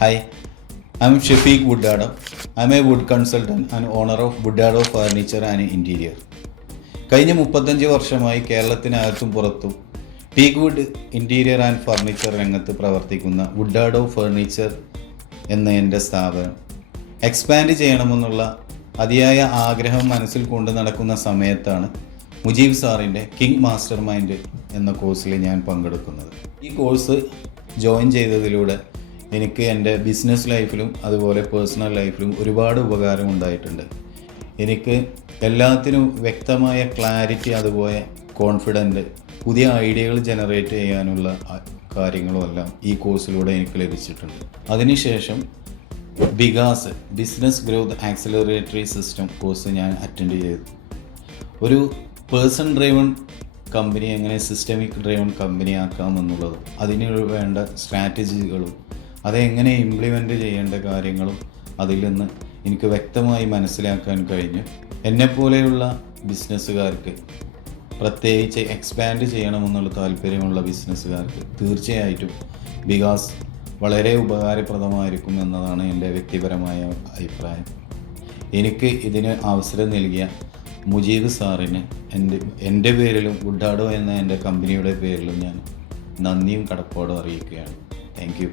Hi, I'm Shafiq Woodado. I'm a wood consultant and owner of Woodado Furniture and Interior. കഴിഞ്ഞ 35 വർഷമായി കേരളത്തിനകത്തും പുറത്തും teak wood interior and furniture രംഗത്ത് പ്രവർത്തിക്കുന്ന വുഡാഡോ furniture എന്ന എൻ്റെ സ്ഥാപനം എക്സ്പാൻഡ് ചെയ്യണമെന്നുള്ള അതിയായ ആഗ്രഹം മനസ്സിൽ കൊണ്ടു നടക്കുന്ന സമയത്താണ് മുജീബ് സാറിൻ്റെ കിങ് മാസ്റ്റർ മൈൻഡ് എന്ന കോഴ്സിൽ ഞാൻ പങ്കെടുക്കുന്നത്. ഈ കോഴ്സ് ജോയിൻ ചെയ്തതിലൂടെ എനിക്ക് എൻ്റെ ബിസിനസ് ലൈഫിലും അതുപോലെ പേഴ്സണൽ ലൈഫിലും ഒരുപാട് ഉപകാരം ഉണ്ടായിട്ടുണ്ട്. എനിക്ക് എല്ലാത്തിനും വ്യക്തമായ ക്ലാരിറ്റി, അതുപോലെ കോൺഫിഡൻറ്റ്, പുതിയ ഐഡിയകൾ ജനറേറ്റ് ചെയ്യാനുള്ള കാര്യങ്ങളുമെല്ലാം ഈ കോഴ്സിലൂടെ എനിക്ക് ലഭിച്ചിട്ടുണ്ട്. അതിനുശേഷം Bigas business growth accelerator system course ഞാൻ അറ്റൻഡ് ചെയ്തു. ഒരു പേഴ്സൺ ഡ്രൈവൺ കമ്പനി എങ്ങനെ സിസ്റ്റമിക് ഡ്രൈവൺ കമ്പനി ആക്കാമെന്നുള്ളതും അതിന് വേണ്ട സ്ട്രാറ്റജികളും അതെങ്ങനെ ഇംപ്ലിമെൻ്റ് ചെയ്യേണ്ട കാര്യങ്ങളും അതിൽ നിന്ന് എനിക്ക് വ്യക്തമായി മനസ്സിലാക്കാൻ കഴിഞ്ഞു. എന്നെപ്പോലെയുള്ള ബിസിനസ്സുകാർക്ക്, പ്രത്യേകിച്ച് എക്സ്പാൻഡ് ചെയ്യണമെന്നുള്ള താല്പര്യമുള്ള ബിസിനസ്സുകാർക്ക് തീർച്ചയായിട്ടും ബിഗാസ് വളരെ ഉപകാരപ്രദമായിരിക്കും എന്നതാണ് എൻ്റെ വ്യക്തിപരമായ അഭിപ്രായം. എനിക്ക് ഇതിന് അവസരം നൽകിയ മുജീബ് സാറിന് എൻ്റെ പേരിലും വുഡാഡോ എന്ന എൻ്റെ കമ്പനിയുടെ പേരിലും ഞാൻ നന്ദിയും കടപ്പാടും അറിയിക്കുകയാണ്. Thank you.